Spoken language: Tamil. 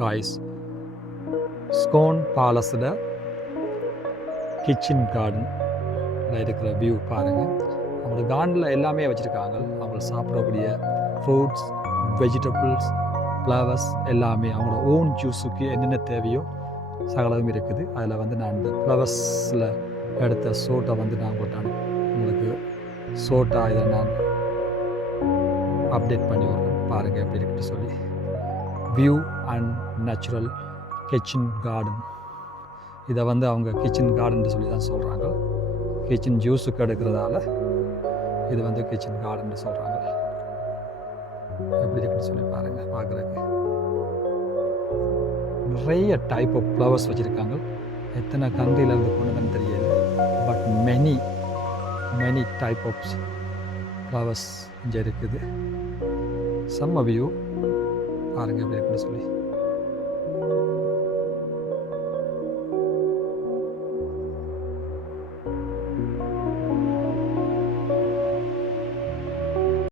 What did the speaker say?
காய்ஸ் ஸ்கோன் பாலஸில் கிச்சன் கார்டன் இருக்கிற வியூ பாருங்கள் அவங்களோட கார்டனில் எல்லாமே வச்சுருக்காங்க. அவங்க சாப்பிடக்கூடிய ஃப்ரூட்ஸ் வெஜிடபிள்ஸ் ஃப்ளவர்ஸ் எல்லாமே அவங்களோட ஓன் ஜூஸுக்கு என்னென்ன தேவையோ சகலவும் இருக்குது. அதில் வந்து நான் இந்த ஃப்ளவர்ஸில் எடுத்த சோட்டை வந்து நான் போட்டான் உங்களுக்கு சோட்டா இதை நான் அப்டேட் பண்ணி வருவேன் பாருங்கள் எப்படி இருக்குன்னு சொல்லி. View and natural kitchen garden இதை வந்து அவங்க கிச்சன் கார்டன் சொல்லி தான் சொல்கிறாங்க கிச்சன் ஜூஸுக்கு எடுக்கிறதால இது வந்து கிச்சன் கார்டன் சொல்கிறாங்க எப்படி இருக்குன்னு சொல்லி பாருங்கள் பார்க்குறதுக்கு. நிறைய டைப் ஆஃப் ஃப்ளவர்ஸ் வச்சுருக்காங்க. எத்தனை கண்ட்ரியிலேருந்து கொண்டு வந்து தெரியல. But many many type of flowers இங்கே இருக்குது. செம்ம வியூ பாருங்க எப்படி இருக்குன்னு சொல்லி.